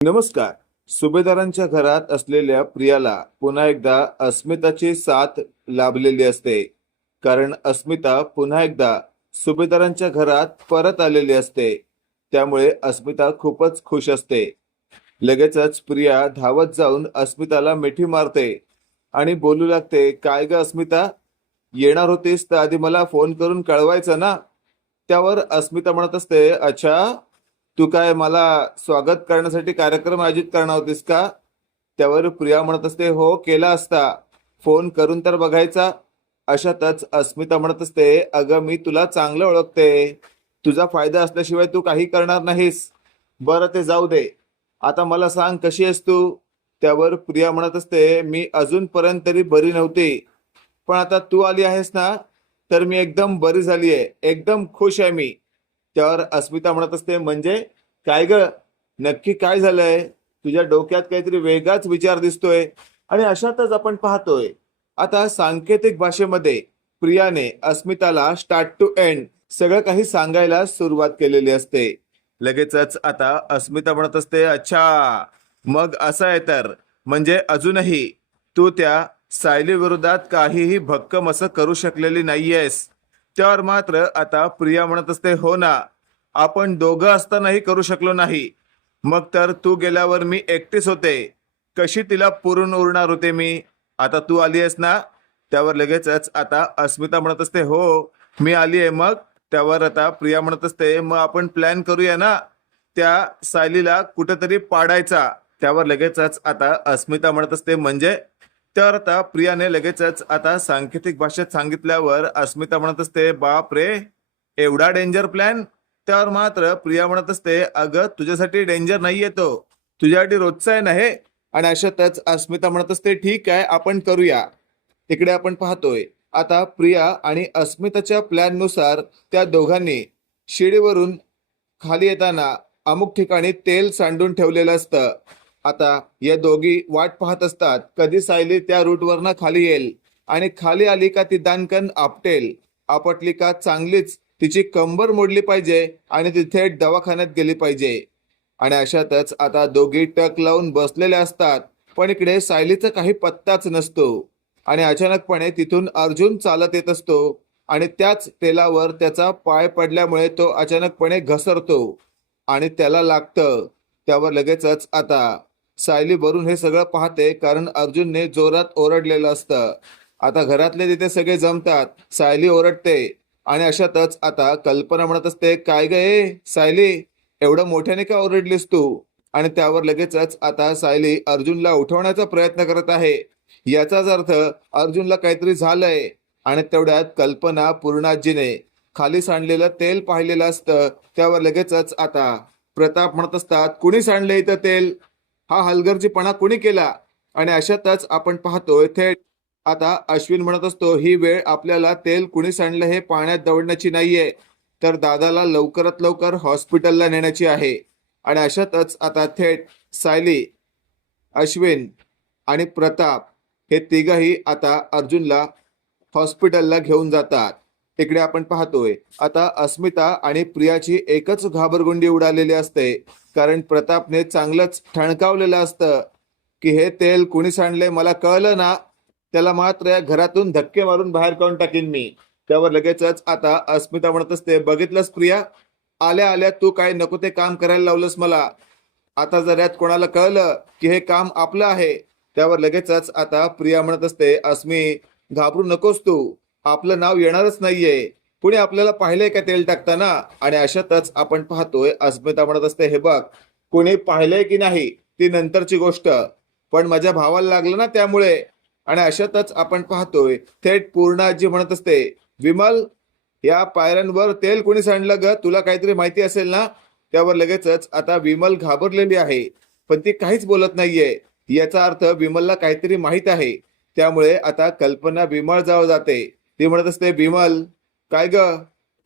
नमस्कार. सुभेदारांच्या घरात असलेल्या प्रियाला पुन्हा एकदा अस्मिताची साथ लाभलेली असते. कारण अस्मिता पुन्हा एकदा सुभेदारांच्या घरात परत आलेली असते. त्यामुळे अस्मिता खूपच खुश असते. लगेचच प्रिया धावत जाऊन अस्मिताला मिठी मारते आणि बोलू लागते काय ग अस्मिता? येणार होतीस तर आधी मला फोन करून कळवायचं ना? त्यावर अस्मिता म्हणत असते अच्छा तू काय मला स्वागत करण्यासाठी कार्यक्रम आयोजित करणार होतीस का? त्यावर प्रिया म्हणत असते हो केला असता. फोन करून तर बघायचा. अशातच अस्मिता म्हणत असते अगं मी तुला चांगलं ओळखते. तुझा फायदा असल्याशिवाय तू काही करणार नाहीस. बरं ते जाऊ दे. आता मला सांग कशी आहेस तू? त्यावर प्रिया म्हणत असते मी अजूनपर्यंत तरी बरी नव्हती. पण आता तू आली आहेस ना तर मी एकदम बरी झाली आहे एकदम खुश आहे मी. त्यावर अस्मिता म्हणत असते म्हणजे काय ग? नक्की काय झालंय? तुझ्या डोक्यात काहीतरी वेगळाच विचार दिसतोय. आणि अशातच आपण पाहतोय आता सांकेतिक भाषेमध्ये प्रियाने अस्मिताला स्टार्ट टू एंड सगळं काही सांगायला सुरुवात केलेली असते. लगेचच आता अस्मिता म्हणत असते अच्छा मग असं आहे तर म्हणजे अजूनही तू त्या सायली विरोधात काहीही भक्कम असं करू शकलेली नाहीयेस. त्यावर मात्र आता प्रिया म्हणत असते हो ना आपण दोघं असतानाही करू शकलो नाही. मग तर तू गेल्यावर मी एकटीच होते. कशी तिला पुरून उरणार होते मी? आता तू आली आहेस ना? त्यावर लगेचच आता अस्मिता म्हणत असते हो मी आली आहे मग. त्यावर आता प्रिया म्हणत असते मग आपण प्लॅन करूया ना? त्या सायलीला कुठेतरी पाडायचा. त्यावर लगेचच आता अस्मिता म्हणत असते म्हणजे तर आता प्रियाने लगेचच आता सांकेतिक भाषेत सांगितल्यावर अस्मिता म्हणत असते बाप रे एवढा डेंजर प्लॅन त्यावर मात्र प्रिया म्हणत असते अगं तुझ्यासाठी डेंजर नाही येतो तुझ्यासाठी रोजचा आहे ना हे? आणि अशातच अस्मिता म्हणत असते ठीक आहे आपण करूया. तिकडे आपण पाहतोय आता प्रिया आणि अस्मिताच्या प्लॅननुसार त्या दोघांनी शिडीवरून खाली येताना अमुक ठिकाणी तेल सांडून ठेवलेलं असतं. आता या दोघी वाट पाहत असतात. कधी सायली त्या रूटवरनं खाली येईल आणि खाली आली का ती दानकन आपटेल. आपटली का चांगलीच. तिची कंबर मोडली पाहिजे आणि ती थेट दवाखान्यात गेली पाहिजे. आणि अशातच आता दोघी टक लावून बसलेल्या असतात. पण इकडे सायलीचा काही पत्ताच नसतो. आणि अचानकपणे तिथून अर्जुन चालत येत असतो. आणि त्याच तेलावर त्याचा पाय पडल्यामुळे तो अचानकपणे घसरतो. आणि त्याला लागतं. त्यावर लगेचच आता सायली भरून हे सगळं पाहते कारण अर्जुनने जोरात ओरडलेलं असतं. आता घरातले तिथे सगळे जमतात. सायली ओरडते आणि अशातच आता कल्पना म्हणत असते काय ग ए सायली एवढं मोठ्याने का ओरडलीस तू? आणि त्यावर लगेचच आता सायली अर्जुनला उठवण्याचा प्रयत्न करत आहे. याचाच अर्थ अर्जुनला काहीतरी झालंय आणि तेवढ्यात कल्पना पूर्णाजीने खाली सांडलेलं तेल पाहिलेलं असतं. त्यावर लगेचच आता प्रताप म्हणत असतात कुणी सांडले इथं तेल? हा हलगर्जीपणा कुणी केला? आणि अशातच आपण पाहतोय थेट आता अश्विन म्हणत असतो ही वेळ आपल्याला तेल कुणी सांडलं हे पाण्यात दवडण्याची नाहीये. तर दादाला लवकरात लवकर हॉस्पिटलला नेण्याची आहे. आणि अशातच आता थेट सायली अश्विन आणि प्रताप हे तिघही आता अर्जुनला हॉस्पिटलला घेऊन जातात. इकडे आपण पाहतोय. आता अस्मिता आणि प्रियाची एकच घाबरगुंडी उडालेली असते. कारण प्रतापने चांगलंच ठणकावलेलं असतं. की हे तेल कुणी सांडले मला कळलं ना? त्याला मात्र या घरातून धक्के मारून बाहेर काढून टाकीन मी. त्यावर लगेचच आता अस्मिता म्हणत असते बघितलंस प्रिया? आल्या आल्या तू काय नको ते काम करायला लावलंस मला. आता जर यात कोणाला कळलं की हे काम आपलं आहे. त्यावर लगेचच आता प्रिया म्हणत असते अस्मी घाबरू नकोस तू. आपलं नाव येणारच नाहीये. कुणी आपल्याला पाहिलंय का तेल टाकताना? आणि अशातच आपण पाहतोय अस्मिता म्हणत असते हे बघ कुणी पाहिलंय की नाही ती नंतरची गोष्ट. पण माझ्या भावाला लागलं ना त्यामुळे. आणि अशातच आपण पाहतोय थेट पूर्ण आजी म्हणत असते विमल या पायऱ्यांवर तेल कोणी सांडलं ग? तुला काहीतरी माहिती असेल ना? त्यावर लगेचच आता विमल घाबरलेली आहे. पण ती काहीच बोलत नाहीये. याचा अर्थ विमलला काहीतरी माहीत आहे. त्यामुळे आता कल्पना विमळ जाव जाते. ती म्हणत असते विमल काय ग?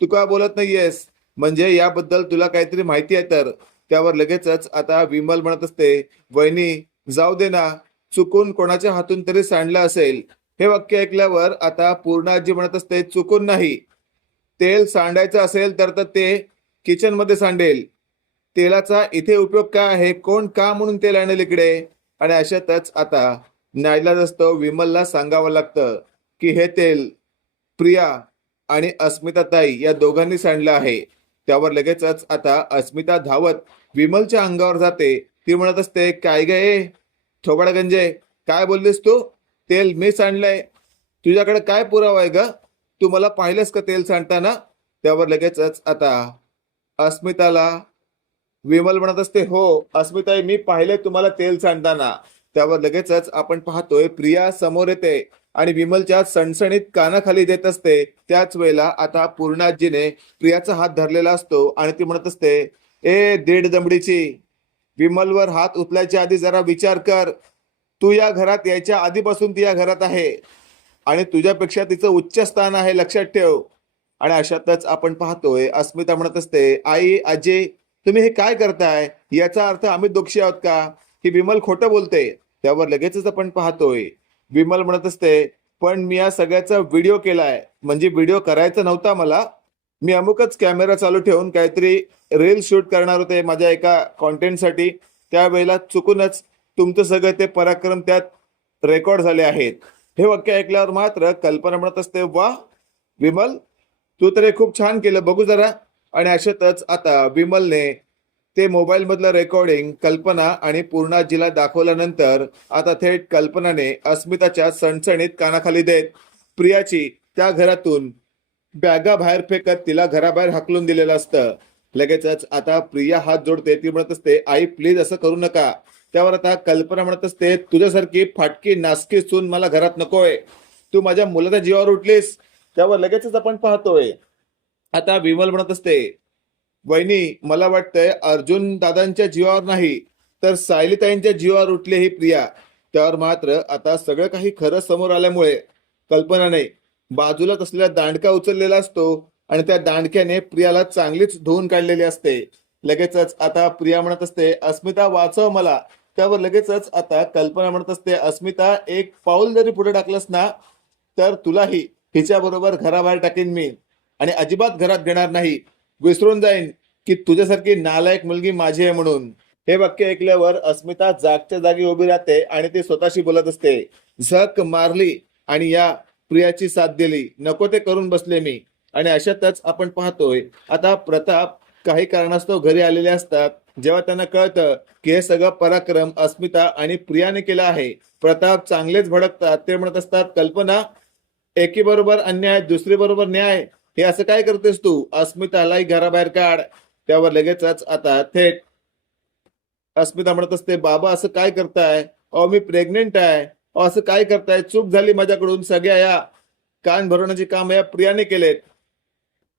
तू का बोलत नाहीयेस? म्हणजे याबद्दल तुला काहीतरी माहिती आहे तर. त्यावर लगेचच आता विमल म्हणत असते वहिनी जाऊ दे ना. चुकून कोणाच्या हातून तरी सांडलं असेल. हे वाक्य ऐकल्यावर आता पूर्णाजी म्हणत असते चुकून नाही. तेल सांडायचं असेल तर तर ते किचनमध्ये सांडेल. तेलाचा इथे उपयोग काय आहे? कोण का म्हणून तेल आणेल इकडे? आणि अशातच आता नाईलाज असतो विमलला सांगावं लागतं की हे तेल प्रिया आणि अस्मिताताई या दोघांनी सांडलं आहे. त्यावर लगेचच आता अस्मिता धावत विमलच्या अंगावर जाते. ती म्हणत असते काय गे थोबाडा गंजे काय बोललीस तू? तेल मी सांडलंय. तुझ्याकडे काय पुरावा आहे ग? तू मला पाहिलंस का तेल सांडताना? त्यावर लगेचच आता अस्मिताला विमल म्हणत असते हो अस्मिताई मी पाहिले तुम्हाला तेल सांडताना. त्यावर लगेचच आपण पाहतोय प्रिया समोर येते. आणि विमलच्या सणसणीत कानाखाली देत असते. त्याच वेळेला आता पूर्णाजीने प्रियाचा हात धरलेला असतो आणि ती म्हणत असते ए दीड दमडीची विमलवर हात उचलायच्या आधी जरा विचार कर. तू या घरात यायच्या आधीपासून ती या घरात आहे आणि तुझ्यापेक्षा तिचं उच्च स्थान आहे लक्षात ठेव. आणि अशातच आपण पाहतोय अस्मिता म्हणत असते आई आजी तुम्ही हे काय करताय? याचा अर्थ आम्ही दोषी आहोत का? ही विमल खोटं बोलते त्यावर लगेचच आपण पाहतोय. विमल म्हणत असते पण मी या सगळ्याचा व्हिडिओ केलाय. म्हणजे व्हिडिओ करायचा नव्हता मला. मी अमुकच कॅमेरा चालू ठेवून काहीतरी रील शूट करणार होते माझ्या एका कॉन्टेंटसाठी त्यावेळेला चुकूनच तुमचं सगळं ते पराक्रम त्यात रेकॉर्ड झाले आहेत. हे वाक्य ऐकल्यावर मात्र कल्पना म्हणत असते वा विमल तू तर हे खूप छान केलं. बघू जरा. आणि अशातच आता विमलने ते मोबाईल मधलं रेकॉर्डिंग कल्पना आणि पूर्णाजीला दाखवल्यानंतर आता थेट कल्पनाने अस्मिताच्या सणसणीत कानाखाली देत प्रियाची त्या घरातून बॅगा बाहेर फेकत तिला घराबाहेर हाकलून दिलेलं असतं. लगेचच आता प्रिया हात जोडते ती म्हणत असते आई प्लीज असं करू नका. त्यावर आता कल्पना म्हणत असते तुझ्यासारखी फाटकी नासकी सून मला घरात नकोय. तू माझ्या मुलाच्या जीवावर उठलीस. त्यावर लगेचच आपण पाहतोय. आता विमल म्हणत असते वहिनी मला वाटतंय अर्जुन दादांच्या जीवावर नाही तर सायलीताईंच्या जीवावर उठले ही प्रिया. त्यावर मात्र आता सगळं काही खरं समोर आल्यामुळे कल्पनाने बाजूलाच असलेला दांडका उचललेला असतो आणि त्या दांडक्याने प्रियाला चांगलीच धुवून काढलेली असते. लगेचच आता प्रिया म्हणत असते अस्मिता वाचव मला. त्यावर लगेचच आता कल्पना म्हणत असते अस्मिता एक पाऊल जरी पुढे टाकलंस ना तर तुलाही हिच्या बरोबर घराबाहेर टाकेन मी आणि अजिबात घरात घेणार नाही. विसरून जाईन की तुझ्यासारखी नालायक मुलगी माझी आहे म्हणून. हे वाक्य ऐकल्यावर अस्मिता जागच्या जागी उभी राहते आणि ती स्वतःशी बोलत असते. झक मारली आणि या प्रियाची साथ दिली. नको ते करून बसले मी. आणि अशातच आपण पाहतोय आता प्रताप काही कारणास्तव घरी आलेले असतात. जेव्हा त्यांना कळतं की हे सगळं पराक्रम अस्मिता आणि प्रियाने केलं आहे. प्रताप चांगलेच भडकतात. ते म्हणत असतात कल्पना एकी बरोबर अन्याय दुसरी बरोबर न्याय. हे असं काय करतेस तू? अस्मितालाही घराबाहेर काढ. त्यावर लगेचच आता थेट. अस्मिता म्हणत असते बाबा असं काय करताय? अ मी प्रेग्नेंट आहे. असं काय करताय? चूक झाली माझ्याकडून. सगळ्या या. कान भरवण्याचे काम या प्रियाने केलेत.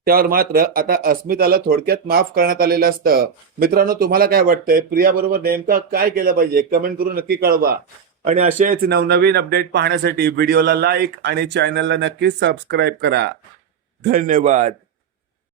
त्यावर मात्र आता अस्मिताला थोडक्यात माफ करण्यात आलेलं असतं. मित्रांनो तुम्हाला काय वाटतंय? प्रिया बरोबर नेमका काय केलं पाहिजे? कमेंट करून नक्की कळवा. आणि असेच नवनवीन अपडेट पाहण्यासाठी व्हिडिओला लाईक आणि चॅनलला नक्की सबस्क्राईब करा. धन्यवाद.